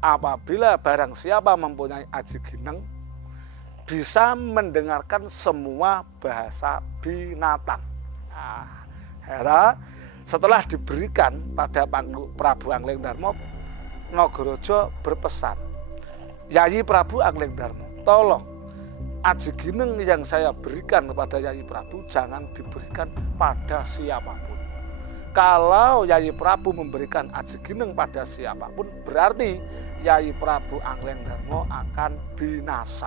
apabila barang siapa mempunyai aji gineng bisa mendengarkan semua bahasa binatang. Nah, Hera setelah diberikan pada Prabu Anglingdarma, Nagaraja berpesan, Yayi Prabu Anglingdarma, tolong aji gineng yang saya berikan kepada Yayi Prabu jangan diberikan pada siapapun. Kalau Yayi Prabu memberikan aji gineng pada siapapun, berarti Yayi Prabu Anglingdarma akan binasa.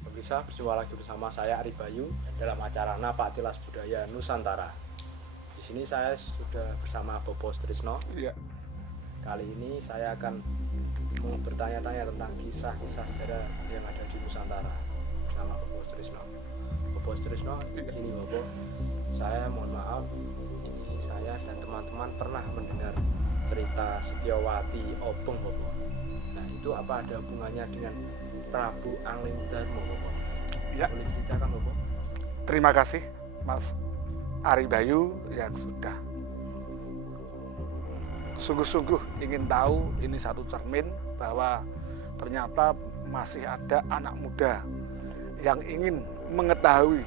Pemirsa, berjumpa lagi bersama saya Ari Bayu dalam acara Napak Tilas Budaya Nusantara. Di sini saya sudah bersama Bobo Sutrisno. Iya. Kali ini saya akan bertanya-tanya tentang kisah-kisah sejarah yang ada di Nusantara bersama Bobo Sutrisno. Bobo Sutrisno, di sini Bobo, saya mohon maaf, ini saya dan teman-teman pernah mendengar cerita Setyawati Obong, Bobo. Nah, itu apa ada hubungannya dengan Prabu Anglingdarma, Bobo? Ya. Boleh ceritakan, Bobo? Terima kasih Mas Ari Bayu yang sudah sungguh-sungguh ingin tahu. Ini satu cermin bahwa ternyata masih ada anak muda yang ingin mengetahui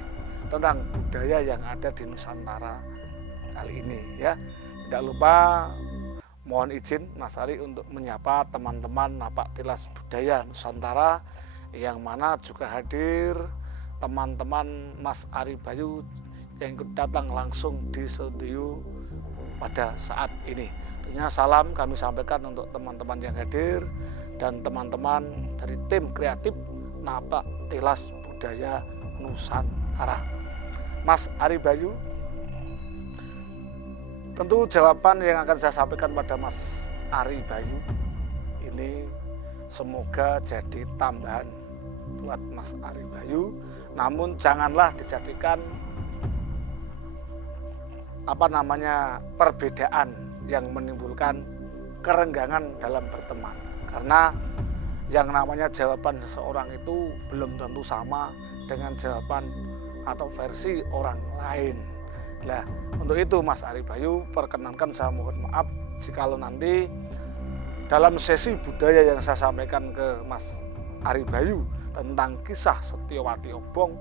tentang budaya yang ada di Nusantara kali ini ya. Tidak lupa mohon izin Mas Ari untuk menyapa teman-teman Napak Tilas Budaya Nusantara yang mana juga hadir teman-teman Mas Ari Bayu yang ikut datang langsung di studio pada saat ini. Tentunya salam kami sampaikan untuk teman-teman yang hadir dan teman-teman dari tim kreatif Napak Tilas Budaya Nusantara. Mas Ari Bayu, tentu jawaban yang akan saya sampaikan pada Mas Ari Bayu ini semoga jadi tambahan buat Mas Ari Bayu, namun janganlah dijadikan perbedaan yang menimbulkan kerenggangan dalam berteman. Karena yang namanya jawaban seseorang itu belum tentu sama dengan jawaban atau versi orang lain. Nah, untuk itu Mas Ari Bayu, perkenankan saya mohon maaf jikalau nanti dalam sesi budaya yang saya sampaikan ke Mas Ari Bayu tentang kisah Setyawati Obong,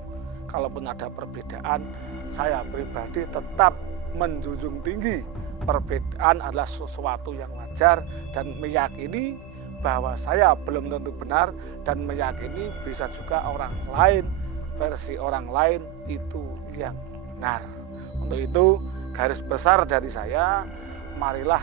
kalaupun ada perbedaan, saya pribadi tetap menjunjung tinggi perbedaan adalah sesuatu yang wajar dan meyakini bahwa saya belum tentu benar dan meyakini bisa juga orang lain, versi orang lain itu yang benar. Untuk itu garis besar dari saya, marilah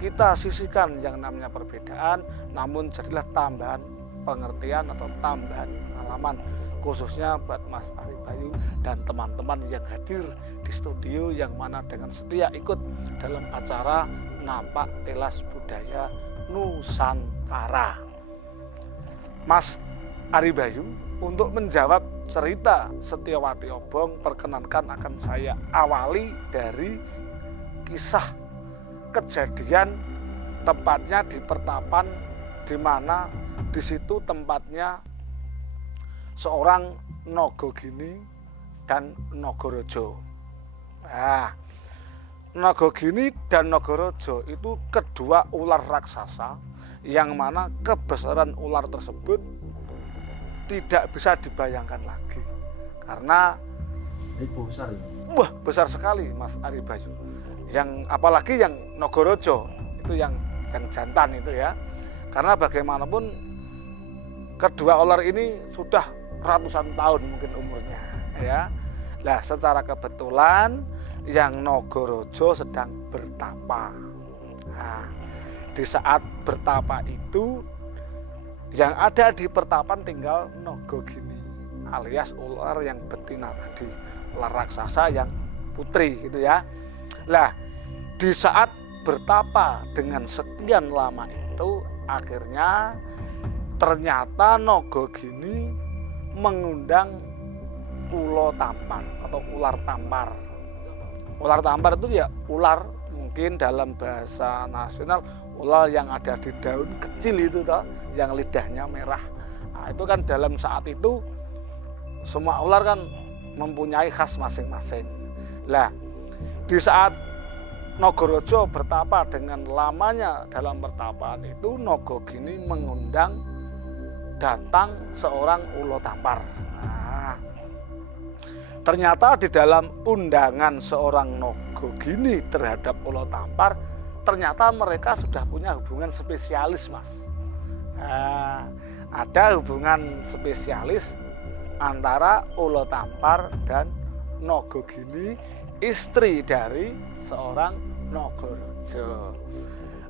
kita sisihkan yang namanya perbedaan, namun jadilah tambahan pengertian atau tambahan pengalaman khususnya buat Mas Ari Bayu dan teman-teman yang hadir di studio yang mana dengan setia ikut dalam acara Napak Tilas Budaya Nusantara. Mas Ari Bayu, untuk menjawab cerita Setyawati Obong, perkenankan akan saya awali dari kisah kejadian tepatnya di Pertapan, di mana di situ tempatnya seorang Nagagini dan Nagaraja. Nah, Nagagini dan Nagaraja itu kedua ular raksasa yang mana kebesaran ular tersebut tidak bisa dibayangkan lagi. Karena Ibu besar ya? wah, besar sekali Mas Ari Bayu. Yang apalagi yang Nagaraja itu yang jantan itu ya. Karena bagaimanapun kedua ular ini sudah ratusan tahun mungkin umurnya ya. Nah, secara kebetulan yang Nagaraja sedang bertapa. Nah, di saat bertapa itu yang ada di pertapan tinggal Nagagini alias ular yang betina tadi, ular raksasa yang putri gitu ya. Lah, di saat bertapa dengan sekian lama itu akhirnya ternyata Nagagini mengundang ulo tampar atau ular tampar. Ular tampar itu ya ular mungkin dalam bahasa nasional ular yang ada di daun kecil itu toh, yang lidahnya merah. Nah, itu kan dalam saat itu semua ular kan mempunyai khas masing-masing. Lah, di saat Nagaraja bertapa dengan lamanya dalam pertapaan itu Nagagini mengundang datang seorang ulo tampar. Nah, ternyata di dalam undangan seorang Nagagini terhadap ulo tampar, ternyata mereka sudah punya hubungan spesialis, Mas. Nah, ada hubungan spesialis antara ulo tampar dan Nagagini, istri dari seorang Nagaraja.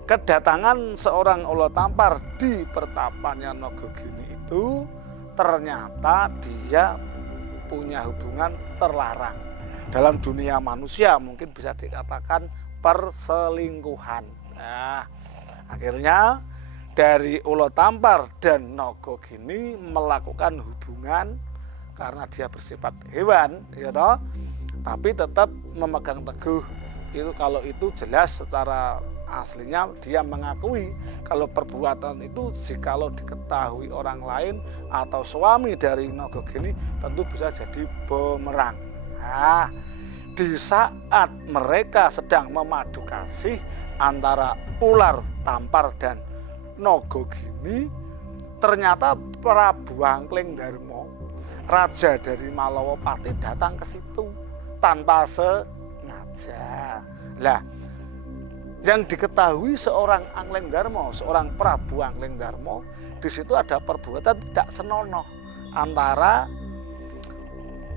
Kedatangan seorang ulo tampar di pertapannya Nagagini itu ternyata dia punya hubungan terlarang. Dalam dunia manusia mungkin bisa dikatakan perselingkuhan. Nah, akhirnya dari ulo tampar dan Nagagini melakukan hubungan karena dia bersifat hewan, ya toh, tapi tetap memegang teguh itu kalau itu jelas secara aslinya dia mengakui kalau perbuatan itu jikalau diketahui orang lain atau suami dari Nagagini tentu bisa jadi bumerang. Nah, di saat mereka sedang memadu kasih antara ular tampar dan Nagagini, ternyata Prabu Angkling Darma, raja dari Malawapati datang ke situ tanpa sengaja. Lah, yang diketahui seorang Angkling Darma, seorang Prabu Angkling Darma, di situ ada perbuatan tidak senonoh antara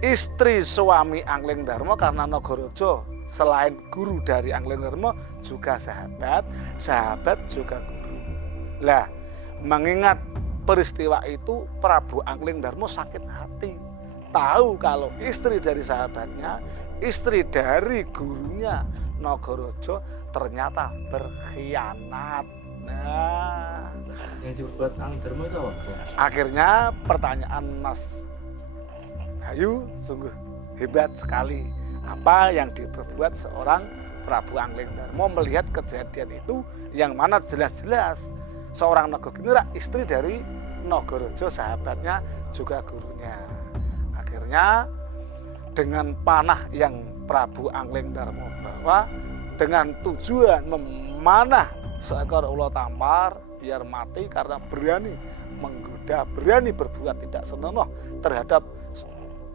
istri suami Angkling Darma karena Nagaraja selain guru dari Angkling Darma juga sahabat, sahabat juga guru. Lah, mengingat peristiwa itu Prabu Angkling Darma sakit hati. Tahu kalau istri dari sahabatnya, istri dari gurunya Nagaraja ternyata berkhianat. Nah, yang dibuat Angkling Darma itu apa? akhirnya pertanyaan Mas Bayu sungguh hebat sekali. Apa yang diperbuat seorang Prabu Angkling Darma melihat kejadian itu yang mana jelas-jelas seorang Nagagini istri dari Nagaraja sahabatnya juga gurunya. Akhirnya dengan panah yang Prabu Angkling Darma bawa dengan tujuan memanah seekor ulo tampar biar mati karena berani menggoda, berani berbuat tidak senonoh terhadap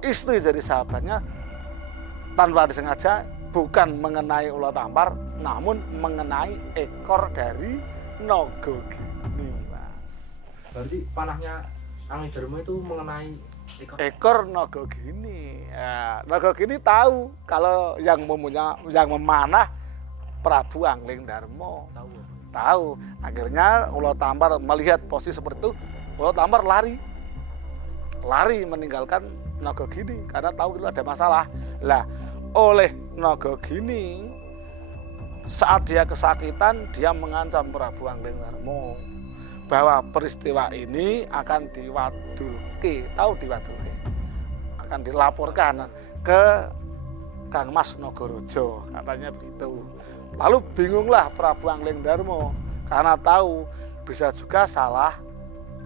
istri dari sahabatnya tanpa disengaja, bukan mengenai ulo tampar namun mengenai ekor dari Nagagini, Mas. Berarti panahnya Angkling Darma itu mengenai ekor Nagagini. Ya, Nagagini tahu kalau yang memanah Prabu Angkling Darma. Tahu. Akhirnya ulo tampar melihat posisi seperti itu, ulo tampar lari meninggalkan Nagagini karena tahu itu ada masalah. Lah, oleh Nagagini saat dia kesakitan dia mengancam Prabu Angkling Darma bahwa peristiwa ini akan diwadulke, tahu diwadulke, akan dilaporkan ke Kang Mas Nagaraja, katanya begitu. Lalu bingunglah Prabu Angkling Darma karena tahu bisa juga salah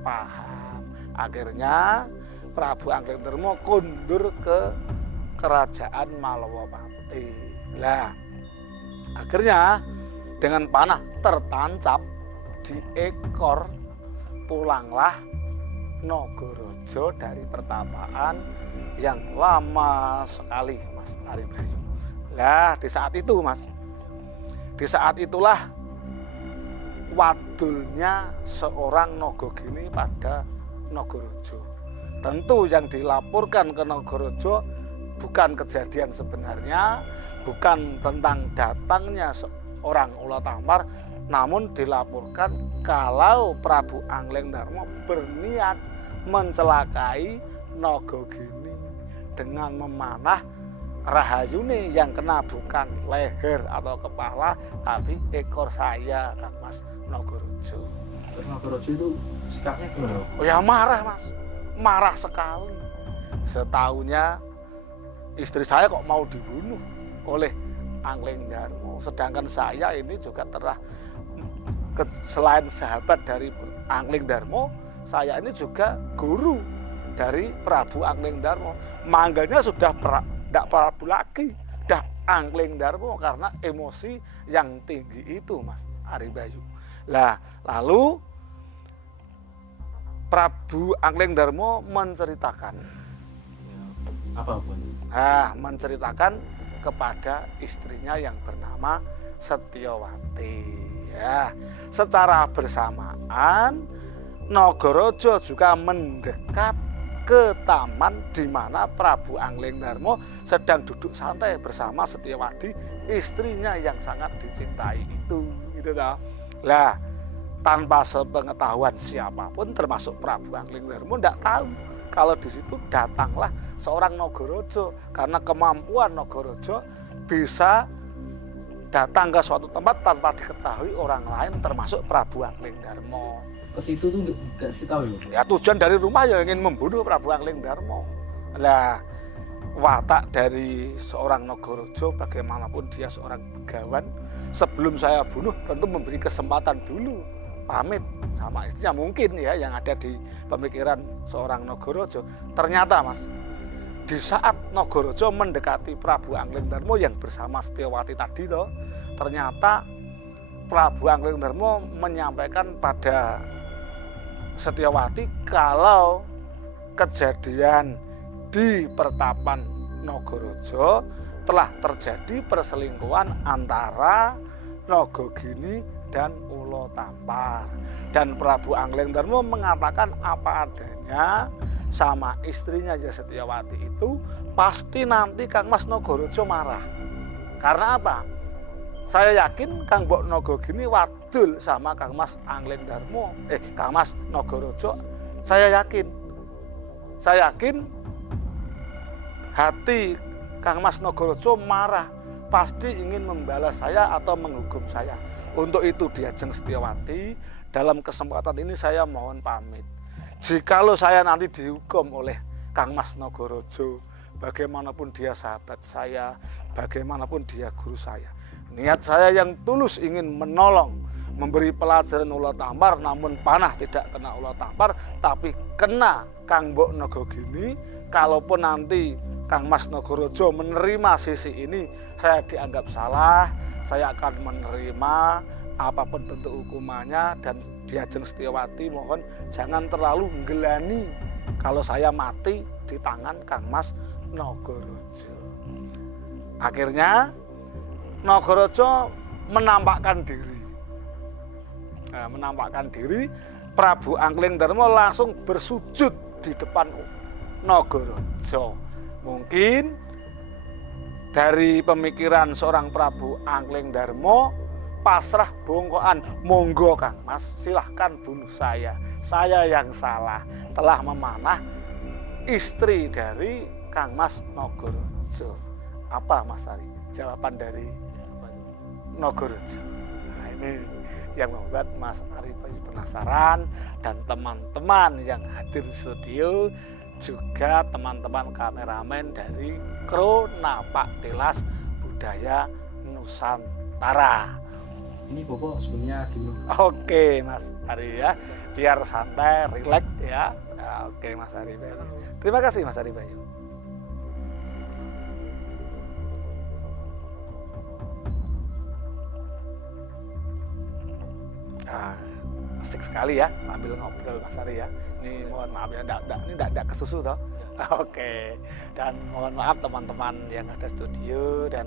paham. Akhirnya Prabu Anglingdarma kondur ke kerajaan Malawapati. Lah, akhirnya dengan panah tertancap di ekor, pulanglah Nagaraja dari pertapaan yang lama sekali, Mas Ari Bayu. Lah, di saat itu, Mas, di saat itulah wadulnya seorang Nagagini pada Nagaraja. Tentu yang dilaporkan ke Nagaraja bukan kejadian sebenarnya, bukan tentang datangnya seorang Ulatambar, namun dilaporkan kalau Prabu Anglingdarma berniat mencelakai Nagagini dengan memanah Rahayune yang kena bukan leher atau kepala, tapi ekor saya, Kang Mas Nagaraja. Nagaraja itu sikapnya gimana? Oh ya marah, Mas, marah sekali. Setahunya istri saya kok mau dibunuh oleh Anglingdarma, sedangkan saya ini juga telah selain sahabat dari Anglingdarma, saya ini juga guru dari Prabu Anglingdarma. Manggilnya sudah tidak Prabu lagi, dah Anglingdarma karena emosi yang tinggi itu, Mas Ari Bayu. Lah, lalu Prabu Anglingdarma menceritakan apa pun? Menceritakan kepada istrinya yang bernama Setyawati. Ya, secara bersamaan Nagaraja juga mendekat ke taman di mana Prabu Anglingdarma sedang duduk santai bersama Setyawati, istrinya yang sangat dicintai itu, gitu toh. Lah, tanpa sepengetahuan siapapun termasuk Prabu Anglingdarma tidak tahu kalau di situ datanglah seorang Nagaraja, karena kemampuan Nagaraja bisa datang ke suatu tempat tanpa diketahui orang lain termasuk Prabu Anglingdarma. Ke situ tuh nggak sih tahu ya? Ya tujuan dari rumah ya ingin membunuh Prabu Anglingdarma. Lah, watak dari seorang Nagaraja bagaimanapun dia seorang begawan, sebelum saya bunuh tentu memberi kesempatan dulu pamit sama istrinya, mungkin ya yang ada di pemikiran seorang Nagaraja. Ternyata, Mas, di saat Nagaraja mendekati Prabu Anglingdarma yang bersama Setyawati tadi toh, ternyata Prabu Anglingdarma menyampaikan pada Setyawati kalau kejadian di pertapan Nagaraja telah terjadi perselingkuhan antara Nagagini dan Ulatambar. Dan Prabu Anglingdarma mengatakan apa adanya sama istrinya ya Setyawati itu, pasti nanti Kang Mas Nagaraja marah. Karena apa? Saya yakin Kang Mbok Nagagini wadul sama Kang Mas Anglingdarma, Kang Mas Nagaraja. Saya yakin hati Kang Mas Nagaraja marah, pasti ingin membalas saya atau menghukum saya. Untuk itu Diajeng Setyawati, dalam kesempatan ini saya mohon pamit. Jikalau saya nanti dihukum oleh Kang Mas Nagaraja, bagaimanapun dia sahabat saya, bagaimanapun dia guru saya, niat saya yang tulus ingin menolong, memberi pelajaran Ulatambar, namun panah tidak kena Ulatambar, tapi kena Kang Mbok Nagagini. Kalaupun nanti Kang Mas Nagaraja menerima sisi ini, saya dianggap salah, saya akan menerima apapun bentuk hukumannya. Dan Diajeng Setyawati mohon jangan terlalu gelani kalau saya mati di tangan Kang Mas Nagaraja. Akhirnya Nagaraja menampakkan diri. Prabu Anglingdarma langsung bersujud di depan Nagaraja. Mungkin dari pemikiran seorang Prabu Anglingdarma, pasrah bongkoan, monggo Kang Mas, silahkan bunuh saya yang salah, telah memanah istri dari Kang Mas Nagaraja. Apa Mas Ari jawaban dari Nagaraja? Nah, ini yang membuat Mas Ari penasaran, dan teman-teman yang hadir di studio, juga teman-teman kameramen dari Kro Napak Tilas Budaya Nusantara. Ini Bobo sebenarnya dulu. Oke Mas Ari ya, biar santai, rileks ya. Oke Mas Ari. Terima kasih Mas Ari Bayu. Nah, asik sekali ya sambil ngobrol Mas Ari ya. Ini mohon maaf ya, ini enggak kesusu toh. Oke. Dan mohon maaf teman-teman yang ada studio dan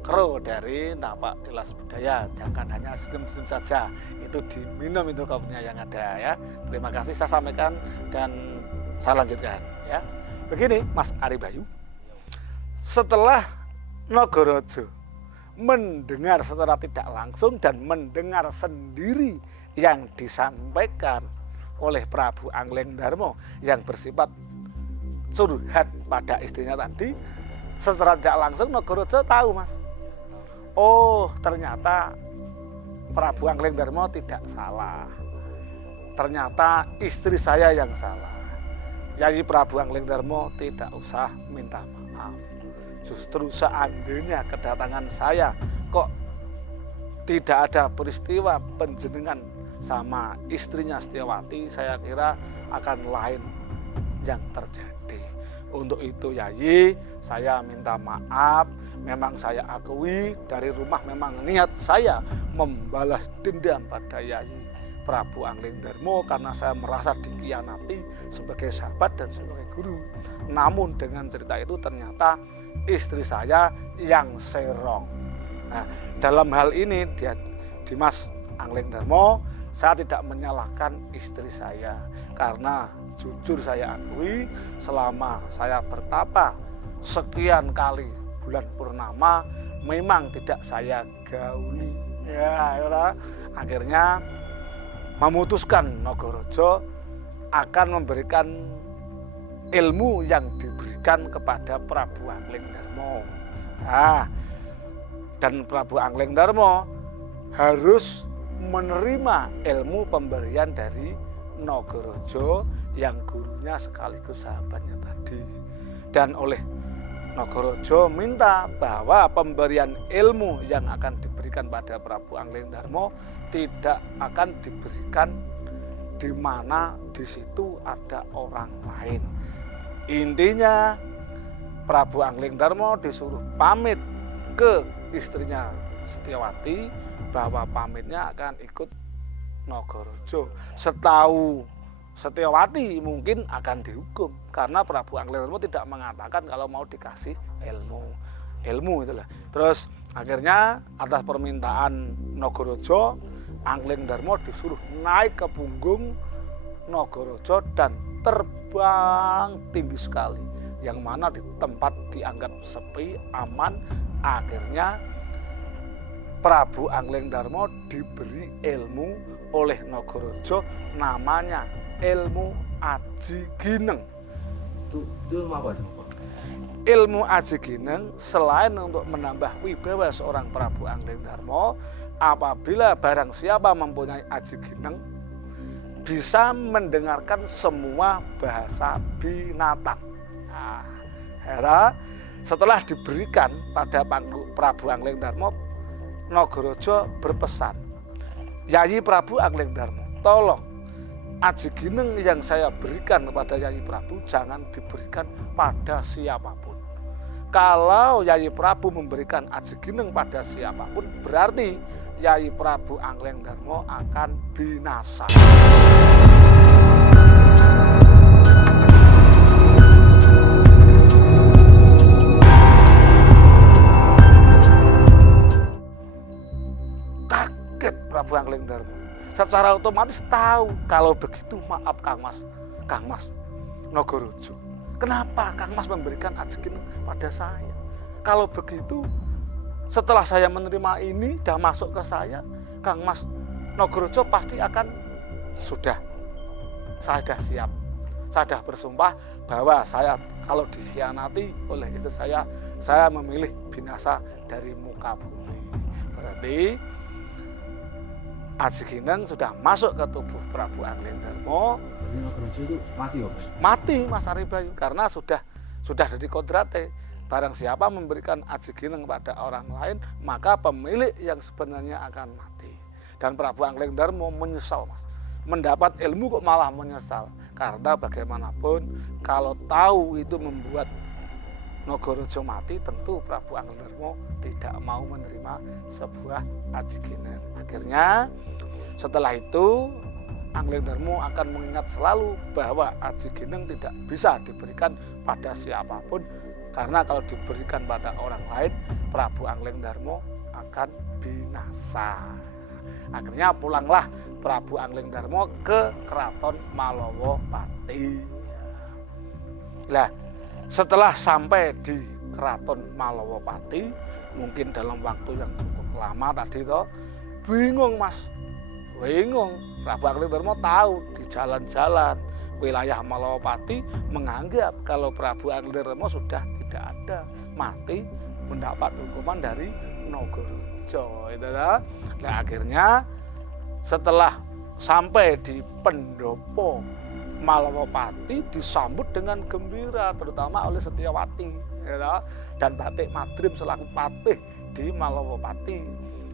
kru dari Napak Tilas Budaya. Jangan hanya senyum-senyum saja. Itu diminum itu kopinya yang ada ya. Terima kasih saya sampaikan dan saya lanjutkan ya. Begini Mas Ari Bayu. Setelah Nagaraja mendengar secara tidak langsung dan mendengar sendiri yang disampaikan oleh Prabu Anglengdarma yang bersifat curhat pada istrinya tadi, secara tidak langsung Nagaraja tahu Mas. Oh, ternyata Prabu Anglengdarma tidak salah. Ternyata istri saya yang salah. Yayi Prabu Anglengdarma tidak usah minta maaf. Justru seandainya kedatangan saya kok tidak ada peristiwa penjenengan sama istrinya Setyawati, saya kira akan lain yang terjadi. Untuk itu Yayi, saya minta maaf. Memang saya akui dari rumah memang niat saya membalas dendam pada Yayi Prabu Anglengdarma karena saya merasa dikhianati sebagai sahabat dan sebagai guru. Namun dengan cerita itu ternyata istri saya yang serong. Nah, dalam hal ini Dimas Anglengdarma, saya tidak menyalahkan istri saya karena jujur saya akui selama saya bertapa sekian kali bulan purnama memang tidak saya gauli. Ya, akhirnya memutuskan Nagaraja akan memberikan ilmu yang diberikan kepada Prabu Anglengdarma. Nah, dan Prabu Anglengdarma harus menerima ilmu pemberian dari Nagaraja yang gurunya sekaligus sahabatnya tadi. Dan oleh Nagaraja minta bahwa pemberian ilmu yang akan diberikan pada Prabu Anglengdarma tidak akan diberikan di mana di situ ada orang lain. Intinya Prabu Anglengdarma disuruh pamit ke istrinya Setyawati bahwa pamitnya akan ikut Nagaraja. Setahu Setyawati mungkin akan dihukum karena Prabu Anglengdarma tidak mengatakan kalau mau dikasih ilmu itulah. Terus akhirnya atas permintaan Nagaraja, Anglengdarma disuruh naik ke punggung Nagaraja dan terbang tinggi sekali, yang mana di tempat dianggap sepi, aman. Akhirnya Prabu Anglengdarma diberi ilmu oleh Nagaraja, namanya ilmu Aji Gineng. Itu ilmu apa itu? Ilmu Aji Gineng selain untuk menambah wibawa seorang Prabu Anglengdarma, apabila barang siapa mempunyai Aji Gineng bisa mendengarkan semua bahasa binatang. Nah, setelah diberikan pada Prabu Anglengdarma, Nagaraja berpesan, Yayi Prabu Anglengdarma, tolong Aji Gineng yang saya berikan kepada Yayi Prabu jangan diberikan pada siapapun. Kalau Yayi Prabu memberikan Aji Gineng pada siapapun, berarti Yayi Prabu Anglengdarma akan binasa. Kaget Prabu Anglengdarma. Secara otomatis tahu kalau begitu maaf Kang Mas Nagaraja. Kenapa Kang Mas memberikan Aji Gineng pada saya? Kalau begitu setelah saya menerima ini dah masuk ke saya, Kang Mas Nagaraja pasti akan saya sudah siap. Saya sudah bersumpah bahwa saya kalau dikhianati oleh istri saya memilih binasa dari muka bumi. Berarti Aji Gineng sudah masuk ke tubuh Prabu Anglengdarma. Nagaraja itu mati ya? Mati Mas Ari Bayu karena sudah dari kodrate. Barang siapa memberikan Aji Gineng pada orang lain, maka pemilik yang sebenarnya akan mati. Dan Prabu Anglengdarma menyesal Mas. Mendapat ilmu kok malah menyesal. Karena bagaimanapun kalau tahu itu membuat Nagaraja mati, tentu Prabu Angledarma tidak mau menerima sebuah aji gineng. Akhirnya setelah itu Angledarma akan mengingat selalu bahwa aji gineng tidak bisa diberikan pada siapapun, karena kalau diberikan pada orang lain Prabu Angledarma akan binasa. Akhirnya pulanglah Prabu Angledarma ke Keraton Malawapati. Nah, setelah sampai di Keraton Malawapati, mungkin dalam waktu yang cukup lama tadi toh, bingung Mas, bingung. Prabu Angledarma tahu di jalan-jalan wilayah Malawapati menganggap kalau Prabu Angledarma sudah tidak ada, mati mendapat hukuman dari Nagaraja. Nah, akhirnya setelah sampai di pendopo Malawapati disambut dengan gembira, terutama oleh Setyawati dan Batik Madrim selaku patih di Malawapati.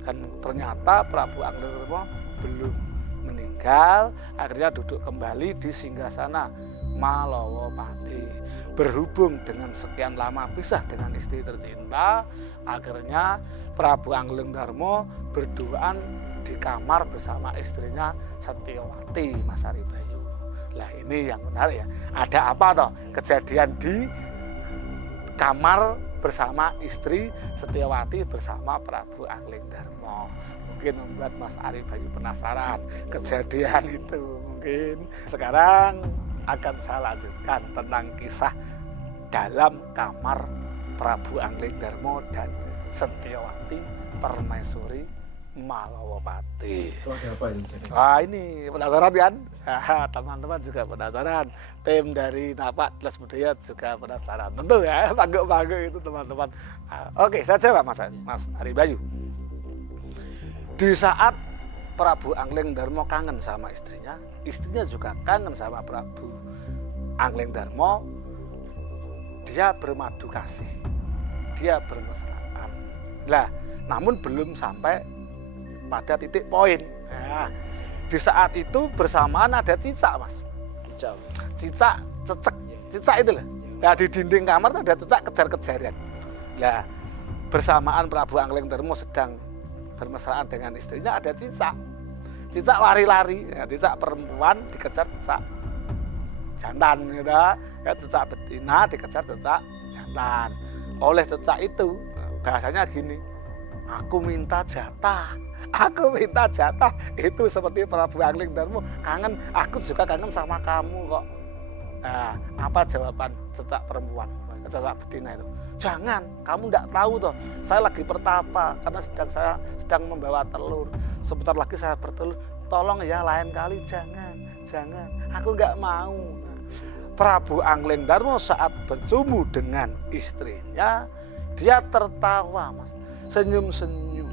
Dan ternyata Prabu Angledarma belum meninggal, akhirnya duduk kembali di singgasana Malawapati. Berhubung dengan sekian lama pisah dengan istri tercinta, akhirnya Prabu Angledarma berduaan di kamar bersama istrinya Setyawati, Mas Aribayu. Lah ini yang menarik ya. Ada apa toh kejadian di kamar bersama istri Setyawati bersama Prabu Angledarma? Mungkin membuat Mas Aribayu penasaran kejadian itu mungkin. Sekarang akan saya lanjutkan tentang kisah dalam kamar Prabu Angledarma dan Setyawati Permaisuri Malawapati. Itu ada apa ini? Wah, ini penasaran kan? Teman-teman juga penasaran. Tim dari Napak Atlas Budaya juga penasaran. Tentu ya, pangguk-pangguk itu teman-teman. Oke, saya jawab Mas Aribayu. Di saat Prabu Angledarma kangen sama istrinya juga kangen sama Prabu Angledarma. Dia bermadu kasih, dia bermesraan. Lah, namun belum sampai pada titik poin. Nah, di saat itu bersamaan ada cicak, Mas. Cicak, cecek, cicak itu lah. Nah, di dinding kamar itu ada cicak kejar-kejaran. Nah, bersamaan Prabu Angledarma sedang bermesraan dengan istrinya, ada cicak. Cicak lari-lari, ya, cicak perempuan dikejar cicak jantan, gitu. Ya, cicak betina dikejar cicak jantan. Oleh cicak itu, bahasanya gini, aku minta jatah. Aku minta jatah. Itu seperti Prabu Angledarma kangen, aku juga kangen sama kamu kok. Nah, apa jawaban cecak perempuan, cecak betina itu? Jangan, kamu tidak tahu toh, saya lagi pertapa karena saya sedang membawa telur. Sebentar lagi saya bertelur. Tolong ya, lain kali jangan, aku nggak mau. Prabu Angledarma saat bertemu dengan istrinya, dia tertawa, Mas, senyum-senyum.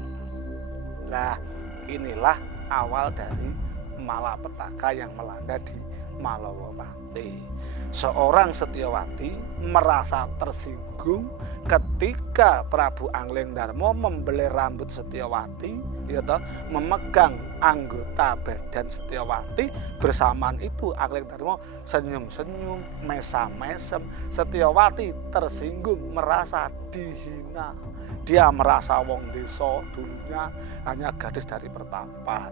Nah, inilah awal dari malapetaka yang melanda di Malawapati. Seorang Setyawati merasa tersinggung ketika Prabu Angledarma membelai rambut Setyawati, yaitu memegang anggota badan Setyawati. Bersamaan itu Angledarma senyum-senyum, mesam-mesem. Setyawati tersinggung, merasa dihina. Dia merasa wong desa dulunya hanya gadis dari pertapan.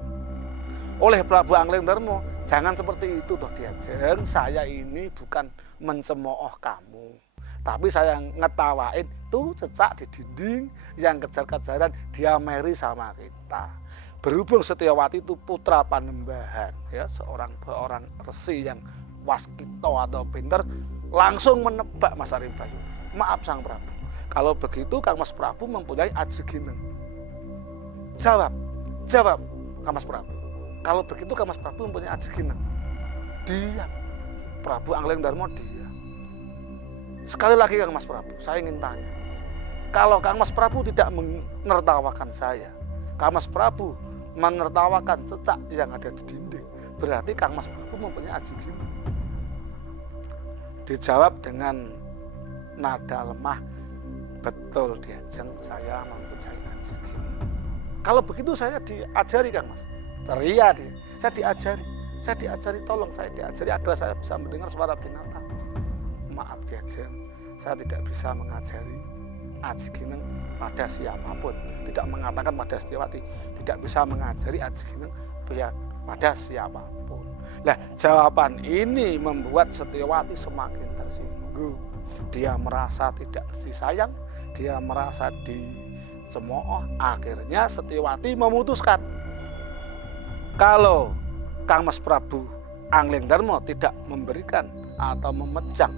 Oleh Prabu Angledarma, jangan seperti itu toh Diajeng, saya ini bukan mencemooh kamu, tapi saya ngetawain tuh cecak di dinding yang kejar-kejaran, dia meri sama kita. Berhubung Setyawati itu putra Panembahan, ya, seorang resi yang waskito atau pinter, langsung menebak Mas Aribayu. Maaf Sang Prabu, kalau begitu Kang Mas Prabu mempunyai aji gineng. Jawab Kang Mas Prabu. Kalau begitu Kang Mas Prabu mempunyai aji gineng. Diam. Prabu Angledarma diam. Sekali lagi Kang Mas Prabu, saya ingin tanya. Kalau Kang Mas Prabu tidak menertawakan saya, Kang Mas Prabu menertawakan cecak yang ada di dinding, berarti Kang Mas Prabu mempunyai aji gineng. Dijawab dengan nada lemah, betul Diajeng, saya mempunyai aji gineng. Kalau begitu saya diajari Kang Mas. Ceria dia, saya diajari. Saya diajari tolong, saya diajari agar saya bisa mendengar suara binatang. Maaf Diajeng, saya tidak bisa mengajari Aji Gineng pada siapapun. Tidak mengatakan pada Setyawati, tidak bisa mengajari Aji Gineng pada siapapun. Nah, jawaban ini membuat Setyawati semakin tersinggung. Dia merasa tidak disayang, dia merasa dicemooh. Akhirnya Setyawati memutuskan kalau Kang Mas Prabu Anglingdarma tidak memberikan atau memejang,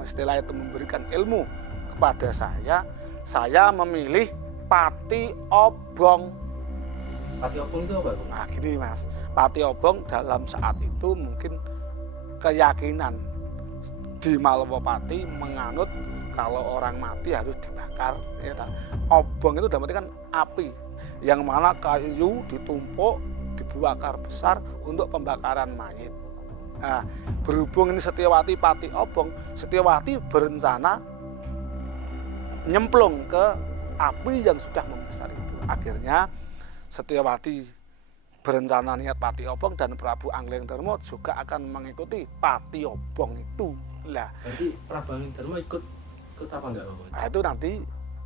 istilah itu memberikan ilmu kepada saya memilih Pati Obong. Pati Obong itu apa? Nah gini Mas, Pati Obong dalam saat itu mungkin keyakinan di Malawapati menganut kalau orang mati harus dibakar. Ya, obong itu dalam arti kan api, yang mana kayu ditumpuk dibakar besar untuk pembakaran mayit. Nah, berhubung ini Setyawati Pati Obong, Setyawati berencana nyemplung ke api yang sudah membesar itu. Akhirnya Setyawati berencana niat Pati Obong dan Prabu Anglingdarma juga akan mengikuti Pati Obong itu. Lah, berarti Prabu Anglingdarma ikut apa enggak, Bapak? Nah, itu nanti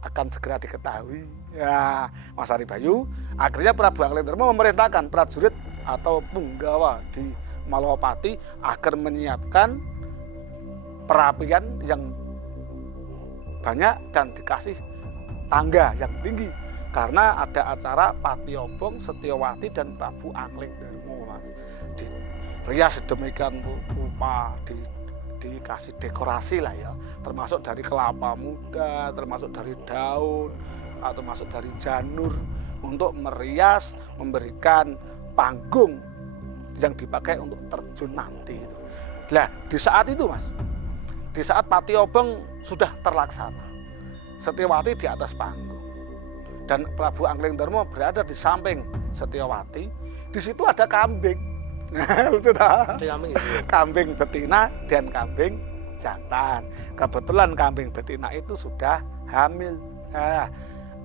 akan segera diketahui. Ya, Mas Ari Bayu, akhirnya Prabu Anglingdarma memerintahkan prajurit atau punggawa di Malawapati agar menyiapkan perapian yang banyak dan dikasih tangga yang tinggi karena ada acara Pati Obong, Setyawati dan Prabu Anglingdarma, Mas. Dirias sedemikian rupa, dikasih dekorasi lah ya, termasuk dari kelapa muda, termasuk dari daun, atau termasuk dari janur untuk merias, memberikan panggung yang dipakai untuk terjun nanti itu. Nah, di saat itu Mas, di saat Pati Obong sudah terlaksana, Setyawati di atas panggung dan Prabu Anglingdarma berada di samping Setyawati. Di situ ada kambing. Lucu tak? Kambing betina dan kambing jantan. Kebetulan kambing betina itu sudah hamil. Nah,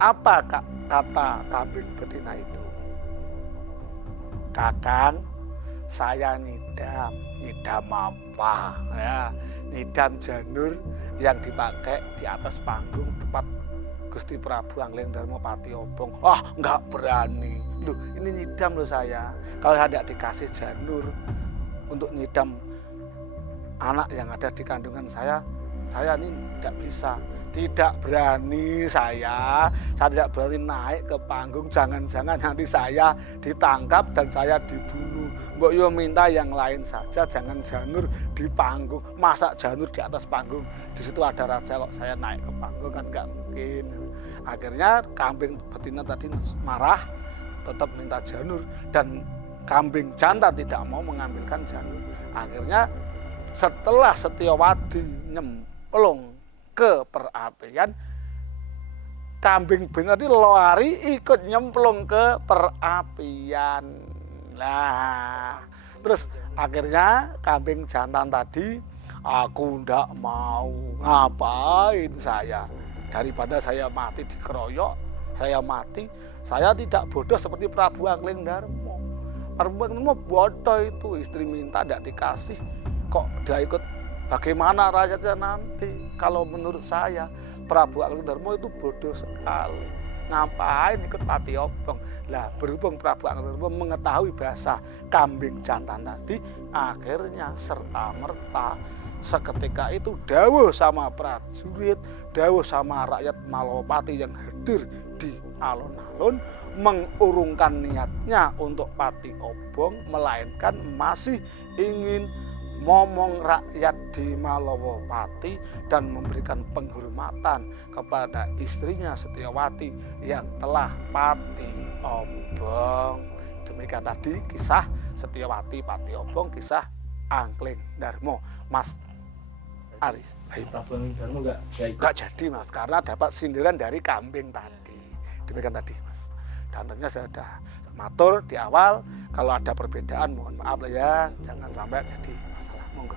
apa kata kambing betina itu? Kakang, saya nyidam apa? Ya, nyidam janur yang dipakai di atas panggung tempat Gusti Prabu Anglingdarma Pati Obong. Ah, enggak berani. Loh, ini nyidam loh saya. Kalau saya tidak dikasih janur untuk nyidam anak yang ada di kandungan saya ini tidak bisa. Tidak berani saya tidak berani naik ke panggung. Jangan-jangan nanti saya ditangkap dan saya dibunuh. Mbok yo minta yang lain saja, jangan janur di panggung. Masa janur di atas panggung? Di situ ada raja kok saya naik ke panggung, kan nggak mungkin. Akhirnya kambing betina tadi marah, tetap minta janur, dan kambing jantan tidak mau mengambilkan janur. Akhirnya setelah Setyawati nyemplung ke perapian, kambing betina tadi lari ikut nyemplung ke perapian. Nah, terus akhirnya kambing jantan tadi, aku ndak mau, ngapain saya, daripada saya mati dikeroyok, saya tidak bodoh seperti Prabu Anglingdarma. Prabu Anglingdarma bodoh itu, istri minta tidak dikasih, kok dia ikut. Bagaimana rakyatnya nanti? Kalau menurut saya Prabu Anglingdarma itu bodoh sekali. Ngapain ikut Pati Obong? Lah, berhubung Prabu Anglingdarma mengetahui bahasa kambing jantan tadi, akhirnya serta merta seketika itu dawuh sama prajurit, dawuh sama rakyat Malawapati yang hadir di alun-alun, mengurungkan niatnya untuk Pati Obong, melainkan masih ingin momong rakyat di Malawapati dan memberikan penghormatan kepada istrinya Setyawati yang telah Pati Obong. Demikian tadi kisah Setyawati Pati Obong, kisah Anglingdarma, Mas Aris. Prabu Anglingdarma enggak jadi Mas, karena dapat sindiran dari kambing tadi. Demikian tadi Mas. Dan tentunya saya sudah matur di awal, kalau ada perbedaan mohon maaf lah ya, jangan sampai jadi masalah. Monggo.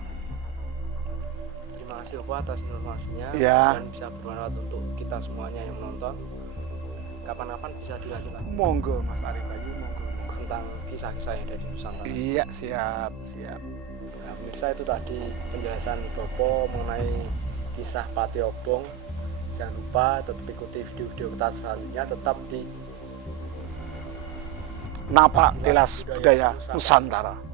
Terima kasih Bapak atas informasinya ya, dan bisa bermanfaat untuk kita semuanya yang menonton. Kapan-kapan bisa dilanjutkan. Monggo Mas Ari Bayu, monggo. tentang kisah-kisah yang ada di Nusantara. Iya, siap. Nah, pemirsa, itu tadi penjelasan Bopo mengenai kisah Pati Obong. Jangan lupa tetap ikuti video-video kita selanjutnya, tetap di Napak Tilas Budaya Nusantara.